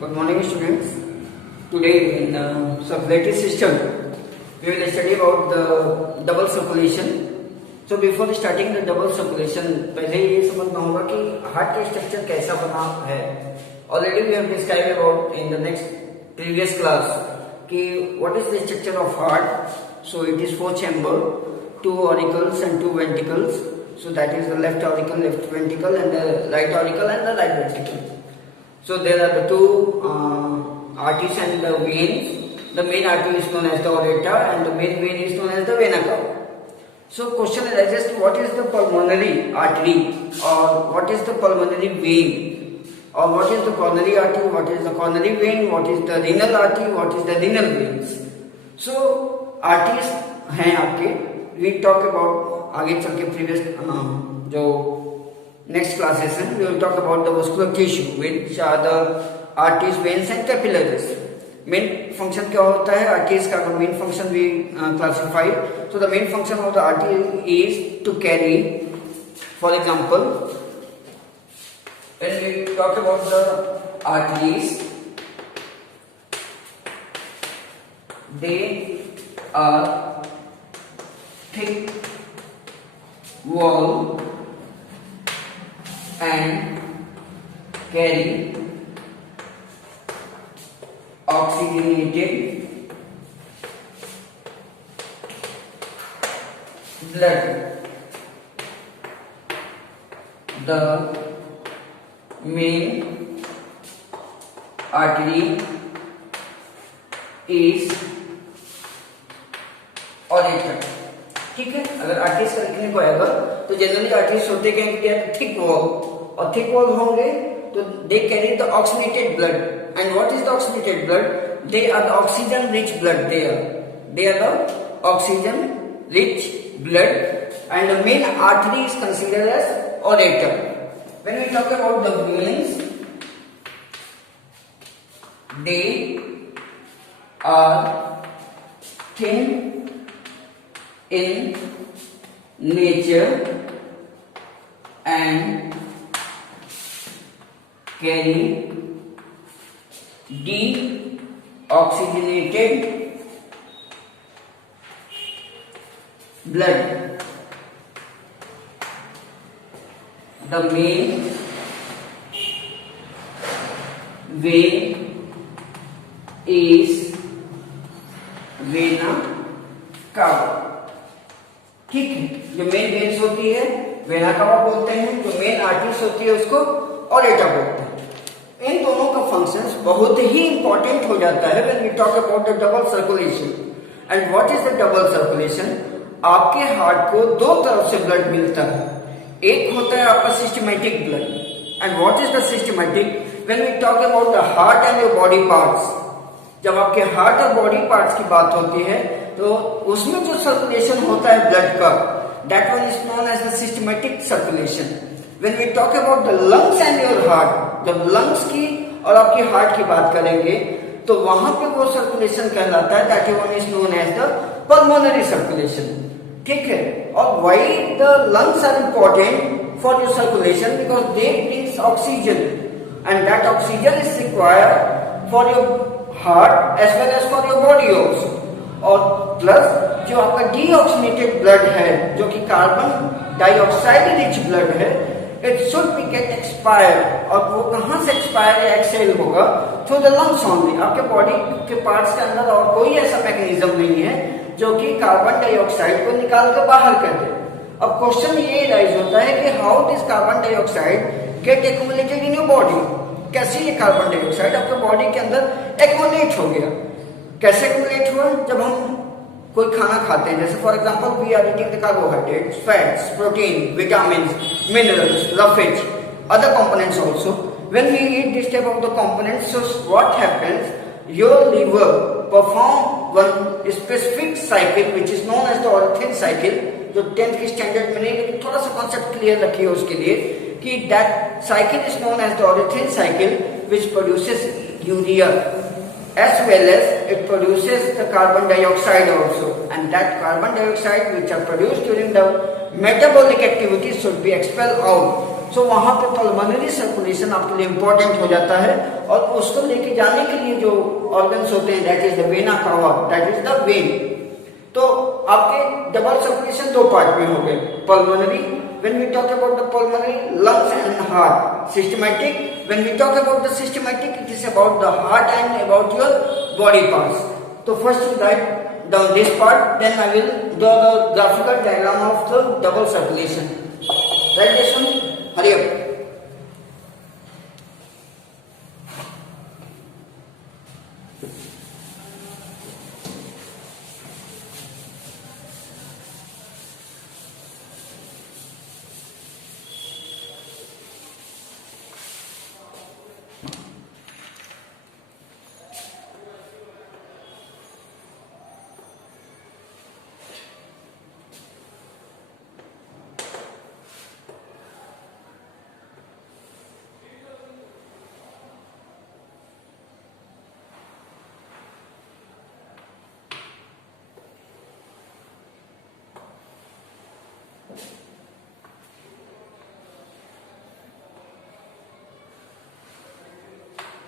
Good morning, students. Today in circulatory system, we will study about the double circulation. So before starting the double circulation, पहले ये समझना होगा कि हार्ट का स्ट्रक्चर कैसा बना है. Already we have described about in the next previous class कि what is the structure of heart. So it is 4 chamber, 2 auricles and 2 ventricles. So that is the left auricle, left ventricle, and the right auricle and the right ventricle. So there are the two arteries and the veins. The main artery is known as the aorta and the main vein is known as the vena cava. So question arises, what is the pulmonary artery or what is the pulmonary vein, or what is the coronary artery, what is the coronary vein, what is the renal artery, what is the renal veins. So arteries हैं आपके, we talk about आगे चल के previous जो next classes हैं, we will talk about the vascular tissue which are the arteries, veins and capillaries. Main function क्या होता है arteries का? Main function we classify. So the main function of the artery is to carry, for example, when we talk about the arteries, they are thick wall and carry oxygenated blood. The main artery is aorta. ठीक है, अगर आर्टरीज का लिखने को आएगा तो generally arteries होते क्या थिक वॉल, और थिक वॉल होंगे तो they carry the oxygenated blood. And what is the oxygenated blood? They are the oxygen rich blood. They are the oxygen rich blood and the main artery is considered as aorta. When we talk about the veins, they are thin in nature and carry deoxygenated blood. The main vein is vena cava. ठीक है, जो main veins होती है vena cava बोलते हैं, जो main arteries होती है उसको ऑरेटा बोलते हैं. इन दोनों का फंक्शंस बहुत ही इंपॉर्टेंट हो जाता है when we talk about the double circulation. And what is the double circulation? आपके हार्ट को दो तरफ से ब्लड मिलता है. एक होता है आपका systematic blood. And what is the systematic? When we talk about the heart and your body parts, जब आपके हार्ट और बॉडी पार्ट्स की बात होती है तो उसमें जो सर्कुलेशन होता है ब्लड का, that one is known as the systematic circulation. When we talk about the lungs and your heart, जब लंग्स की और आपकी हार्ट की बात करेंगे तो वहां पे वो सर्कुलेशन कहलाता है, that one is known as the pulmonary circulation. ठीक है, और why the lungs are important for your circulation? Because they brings oxygen and that oxygen is required for your heart as well as for your body also. और plus जो आपका deoxygenated blood है, जो कि carbon dioxide rich blood है, it should be get expire. और वो कहां से एक्सपायर या एक्सेल होगा? Through the lungs only. आपके बॉडी के पार्ट्स के अंदर और कोई ऐसा मैकेनिज्म नहीं है जो कि कार्बन डाइऑक्साइड को निकाल कर बाहर कर दे. अब क्वेश्चन ये राइज होता है कि how this carbon dioxide get accumulated in your body? कैसे ये कार्बन डाइऑक्साइड आपके बॉडी के अंदर एक्यूमुलेट हो गया? कैसे एक्यूमुलेट हुआ? जब हम कोई खाना खाते हैं, जैसे for example we are eating the carbohydrates, fats, protein, vitamins, minerals, roughage, other components also. When we eat this type of the components, so what happens? Your liver perform one specific cycle which is known as the ornithine cycle. जो 10th की स्टैंडर्ड में नहीं, लेकिन थोड़ा सा concept clear रखिए उसके लिए कि that cycle is known as the ornithine cycle which produces urea as well as it produces the carbon dioxide also, and that carbon dioxide which are produced during the metabolic activity should be expelled out. सो वहां पे pulmonary circulation आपके लिए इंपॉर्टेंट हो जाता है, और उसको लेके जाने के लिए जो ऑर्गन्स होते हैं that is the vena cava, that is the when. तो आपके डबल सर्कुलेशन दो पार्ट में हो गए, pulmonary when we talk about the pulmonary, lungs and heart, systematic when we talk about the systematic, it is about the heart and about your body parts. So first you write down this part, then I will draw the graphical diagram of the double circulation. Write this one, hurry up.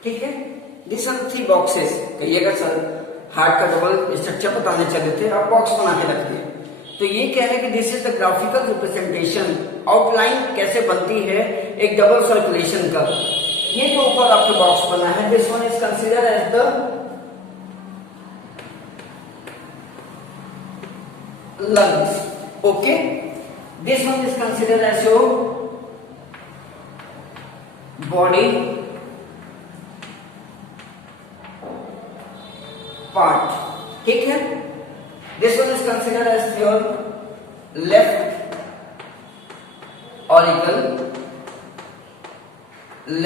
ठीक है, this are three boxes. कहिएगा sir heart का double structure बताने चले थे, आप बॉक्स बना के रख दिए। तो ये कह रहे हैं कि this is the graphical representation, outline कैसे बनती है एक डबल सर्कुलेशन का। ये जो ऊपर आपके बॉक्स बना है, this one is consider as the lungs, okay, this one is considered as your body part, ठीक है। this one is considered as your left auricle,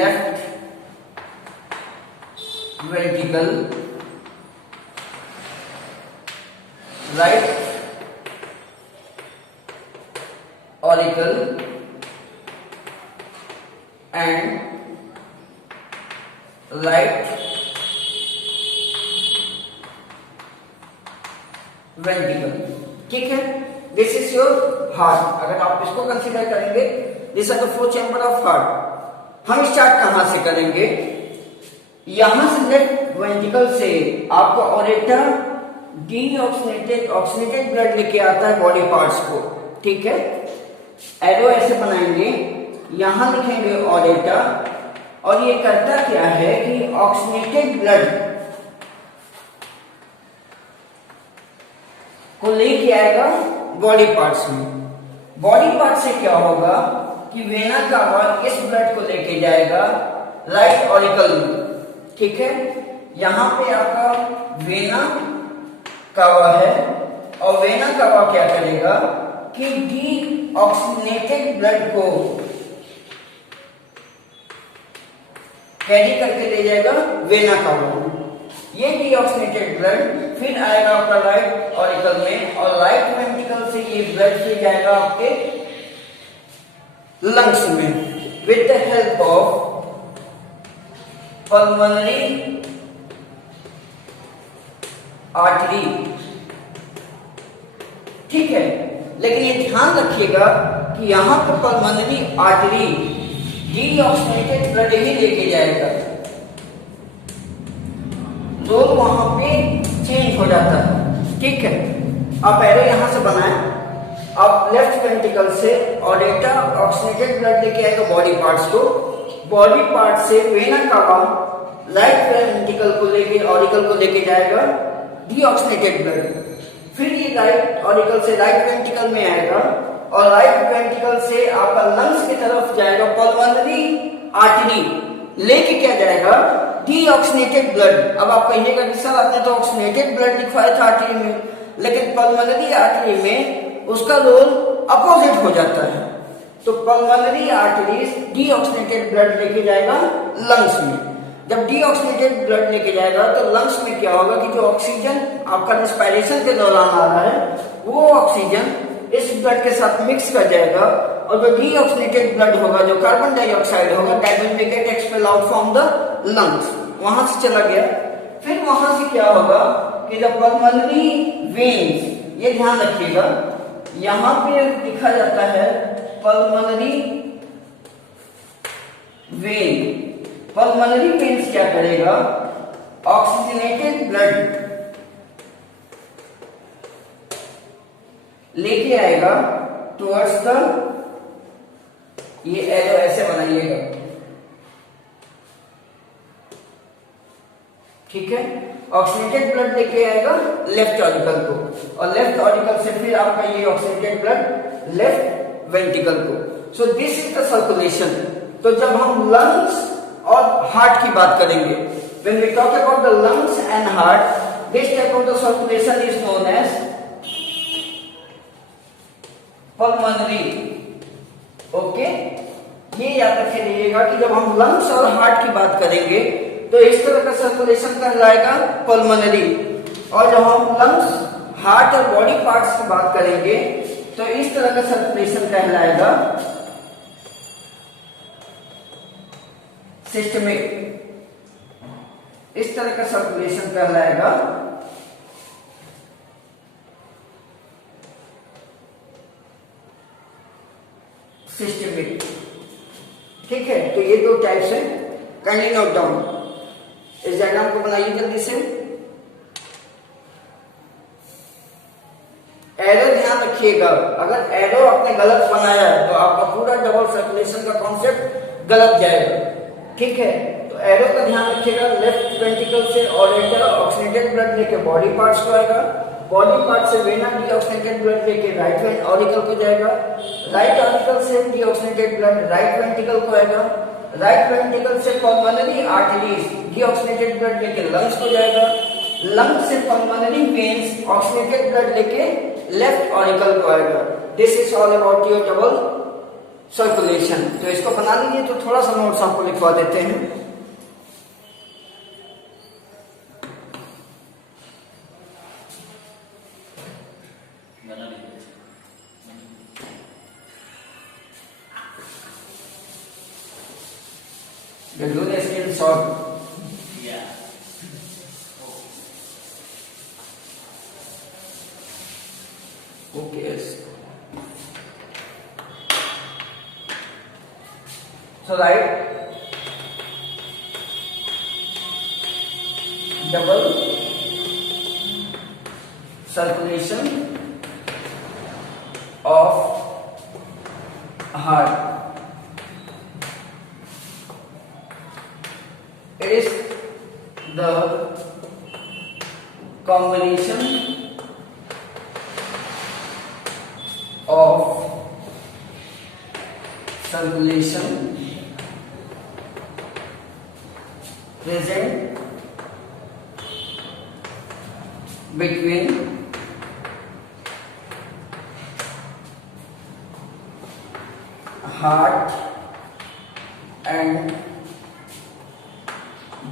left ventricle, right auricle and right ventricle, ठीक है। This is your heart. अगर आप इसको consider करेंगे, this are the four chamber of heart. हम start कहां से करेंगे, यहां से लेफ्ट वेंट्रिकल से आपका ऑरेटा डीऑक्सीनेटेड ऑक्सीनेटेड ब्लड लेके आता है बॉडी पार्ट्स को, ठीक है। एरो ऐसे बनाएंगे, यहां लिखेंगे ऑरेटा, और ये करता क्या है कि ऑक्सीनेटेड ब्लड को लेके आएगा बॉडी पार्ट्स में। बॉडी पार्ट से क्या होगा कि वेना कावा इस ब्लड को लेके जाएगा राइट ऑरिकल में, ठीक है। यहां पे आपका वेना कावा है, और वेना कावा क्या करेगा कि डीऑक्सीनेटेड ब्लड को कैरी करके ले जाएगा वेना कावा। ये डीऑक्सीनेटेड ब्लड फिर आएगा आपका राइट ऑरिकल में, और राइट वेंट्रिकल से ये ब्लड फिर जाएगा आपके लंग्स में with the help of pulmonary artery, ठीक है। लेकिन ये ध्यान रखिएगा कि यहां पर पल्मोनरी आर्टरी डीऑक्सीनेटेड ब्लड ही लेके जाएगा, रोल वहां पे चेंज हो जाता है, ठीक है। आप एरो यहां से बनाएं, आप लेफ्ट वेंट्रिकल से ऑरेटा ऑक्सीनेटेड ब्लड लेके आएगा बॉडी पार्ट्स को, बॉडी पार्ट से वेना कावा राइट वेंट्रिकल को लेके ऑरिकल को लेके जाएगा डीऑक्सीनेटेड ब्लड, फिर ये राइट ऑरिकल से राइट वेंट्रिकल में आएगा, और राइट वेंट्रिकल से आपका लंग्स की तरफ जाएगा पल्मोनरी आर्टरी लेके क्या जाएगा डीऑक्सीनेटेड ब्लड। अब आप कहिएगा कि सर आपने तो ऑक्सीनेटेड ब्लड लिखवाया था आर्टरी में, लेकिन पल्मोनरी आर्टरी में उसका रोल अपोजिट हो जाता है। तो पल्मोनरी आर्टरीज डीऑक्सीनेटेड ब्लड लेके जाएगा लंग्स में। जब डीऑक्सीनेटेड ब्लड लेके जाएगा तो लंग्स में क्या होगा कि जो ऑक्सीजन आपका रेस्पिरेशन के दौरान आ रहा है, वो ऑक्सीजन इस ब्लड के साथ मिक्स कर जाएगा, और जो डीऑक्सीनेटेड ब्लड होगा, जो कार्बन डाइऑक्साइड होगा, that will get expel out from the lungs, वहां से चला गया। फिर वहां से क्या होगा कि जब पल्मोनरी वेन्स, ये ध्यान रखिएगा, यहां पे लिखा जाता है पल्मोनरी वेन, पल्मोनरी वेन्स क्या करेगा, ऑक्सीजनेटेड ब्लड लेके आएगा टुवर्ड्स द, ये एरो ऐसे बनाइएगा, ठीक है। ऑक्सीजनेटेड ब्लड लेके आएगा लेफ्ट ऑरिकल को, और लेफ्ट ऑरिकल से फिर आपका ये ऑक्सीजनेटेड ब्लड लेफ्ट वेंट्रिकल को। So this is the circulation. तो जब हम लंग्स और हार्ट की बात करेंगे, when we talk about the lungs and heart, this type of the circulation is known as pulmonary. Okay, ये याद रखे रहिएगा कि जब हम लंग्स और हार्ट की बात करेंगे तो इस तरह का सर्कुलेशन कहलाएगा पल्मोनरी, और जब हम लंग्स, हार्ट और बॉडी पार्ट्स की बात करेंगे तो इस तरह का सर्कुलेशन कहलाएगा सिस्टमिक। इस तरह का सर्कुलेशन कहलाएगा सिस्टमिक, ठीक है। तो ये दो टाइप्स है, काइंडली नोट डाउन। इस डायग्राम को बनाइए जल्दी से। एरो ध्यान रखिएगा, अगर एरो आपने गलत बनाया है तो आपका पूरा डबल सर्कुलेशन का कॉन्सेप्ट गलत जाएगा, ठीक है। तो एरो का ध्यान रखिएगा, लेफ्ट वेंट्रिकल से ऑरिएंटल ऑक्सीजनेटेड ब्लड लेके बॉडी पार्ट्स को आएगा, बॉडी पार्ट से वेना डीऑक्सीजनेटेड ब्लड लेके राइट वेन ऑरिकल को जाएगा, राइट ऑरिकल से डीऑक्सीजनेटेड ब्लड राइट वेंट्रिकल को आएगा, राइट वेंट्रिकल से पल्मोनरी आर्टरीज डीऑक्सीजनेटेड ब्लड लेके लंग्स को जाएगा, लंग्स से पल्मोनरी वेन्स ऑक्सीजनेटेड ब्लड लेके लेफ्ट ऑरिकल को आएगा। This is all about your double circulation. तो इसको बना लीजिए, तो थोड़ा सा नोट्स आपको लिखवा देते हैं। The do the screenshot. Yeah. Okay. Yes. So right, double circulation of heart. It is the combination of circulation present between heart and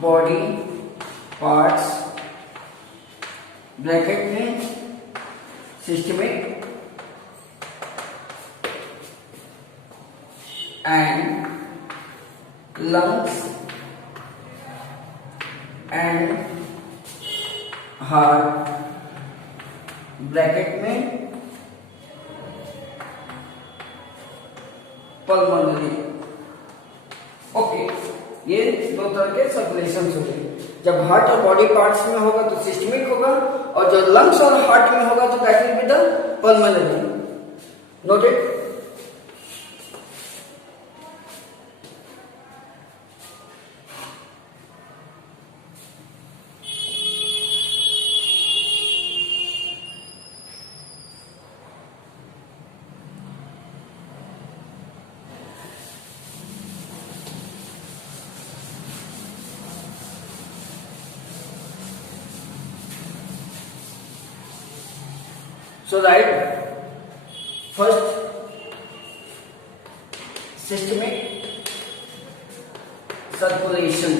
body parts, bracket में systemic and lungs and heart, bracket में pulmonary. Okay, ये दो तरह के सर्कुलेशन हो गए। जब हार्ट और बॉडी पार्ट्स में होगा तो सिस्टमिक होगा, और जो लंग्स और हार्ट में होगा तो that will be the pulmonary. Noted. So right, first systemic circulation,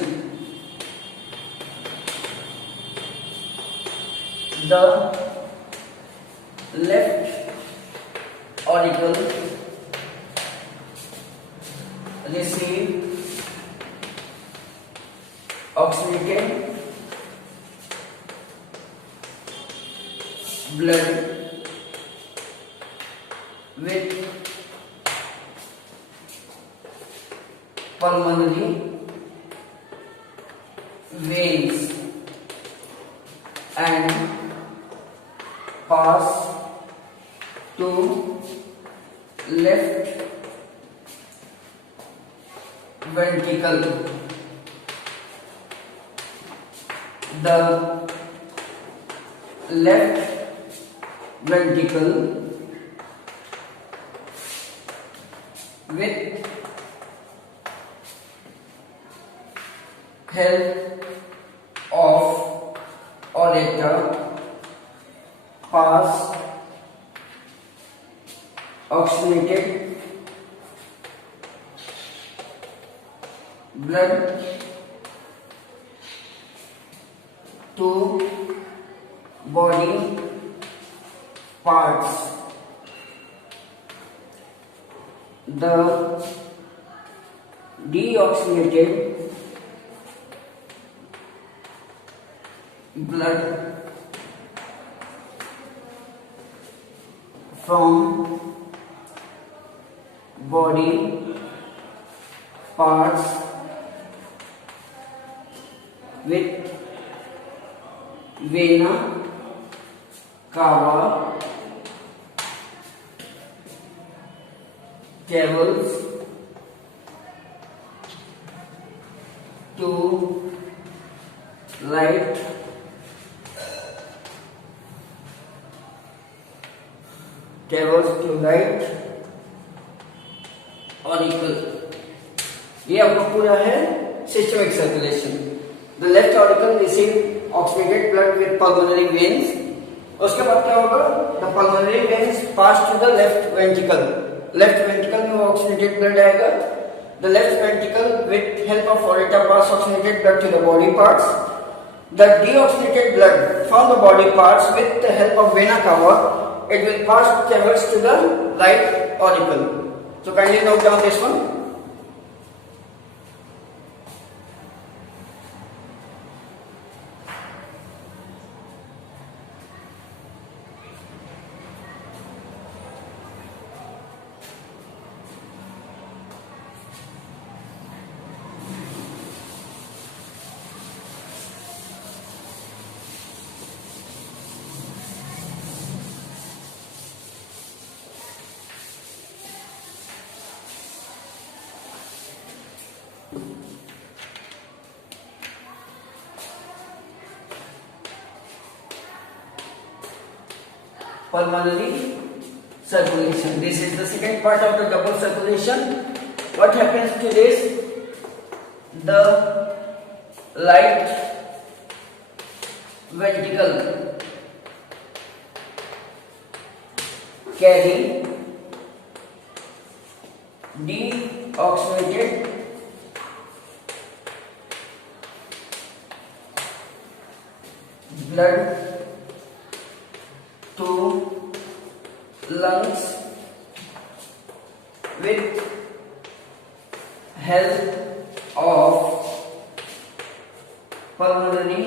the left auricle receive oxygenated blood with pulmonary veins and pass to left ventricle. The left ventricle with help of aorta pass oxygenated blood to body parts. The deoxygenated blood from body parts with vena cava travels to right auricle. ये आपका पूरा है systemic circulation. The left auricle receive oxidated blood with pulmonary veins. उसके बाद क्या होगा? The pulmonary veins pass to the left ventricle. Left ventricle में oxidated blood आएगा. The left ventricle with help of aorta pass oxidated blood to the body parts. The deoxygenated blood from the body parts with the help of vena cava, it will pass travels to the right auricle. So kindly note down this one. Pulmonary circulation. This is the second part of the double circulation. What happens to this? The right ventricle carry deoxygenated blood to lungs with help of pulmonary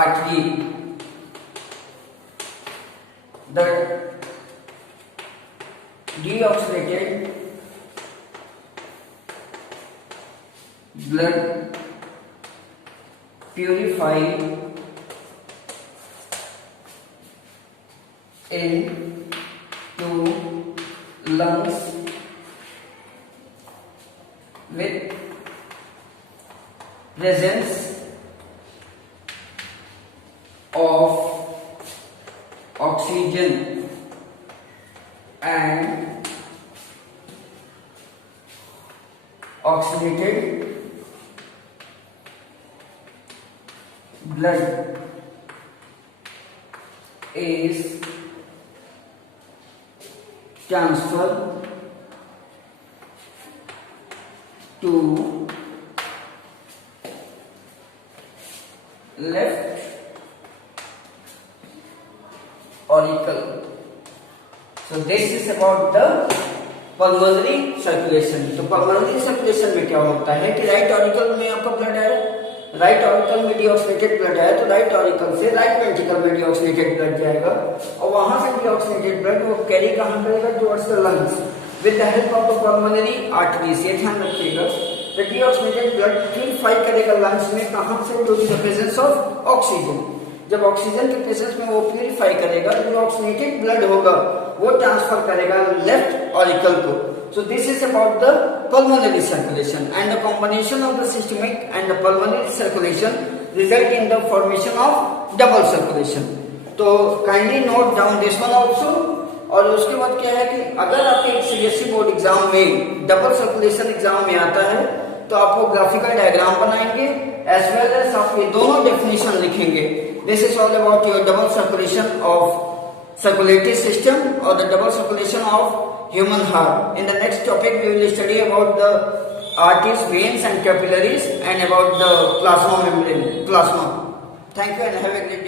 artery. The deoxygenated blood purify into lungs with presence of oxygen and oxygenated blood is transferred to left auricle. So this is about the pulmonary circulation. तो pulmonary circulation में क्या होता है कि right auricle में आपका ब्लड है, right auricle में डीऑक्सीनेटेड ब्लड है तो राइट ऑरिकल से राइट वेंट्रिकल में डीऑक्सीनेटेड ब्लड जाएगा और वहां से डीऑक्सीनेटेड ब्लड वो कैरी कहां करेगा, towards the lungs with the help of the pulmonary arteries. ये ध्यान रखिएगा, द डीऑक्सीनेटेड ब्लड प्यूरिफाई करेगा लंग्स में, कहां से, due to the presence of oxygen. जब ऑक्सीजन के प्रेजेंस में वो प्यूरिफाई करेगा तो जो ऑक्सीनेटेड ब्लड होगा वो ट्रांसफर करेगा लेफ्ट ऑरिकल को। So this is about the pulmonary circulation, and the combination of the systemic and the pulmonary circulation result in the formation of double circulation. तो kindly note down this one also। और उसके बाद क्या है कि अगर आपके सीबीएसई बोर्ड एग्जाम में डबल सर्कुलेशन एग्जाम में आता है तो आप वो ग्राफिकल डायग्राम बनाएंगे एज वेल एज आप ये दोनों डेफिनेशन लिखेंगे। This is all about your double circulation of circulatory system or the double circulation of human heart. In the next topic we will study about the arteries, veins and capillaries and about the plasma membrane, plasma. Thank you and have a great day.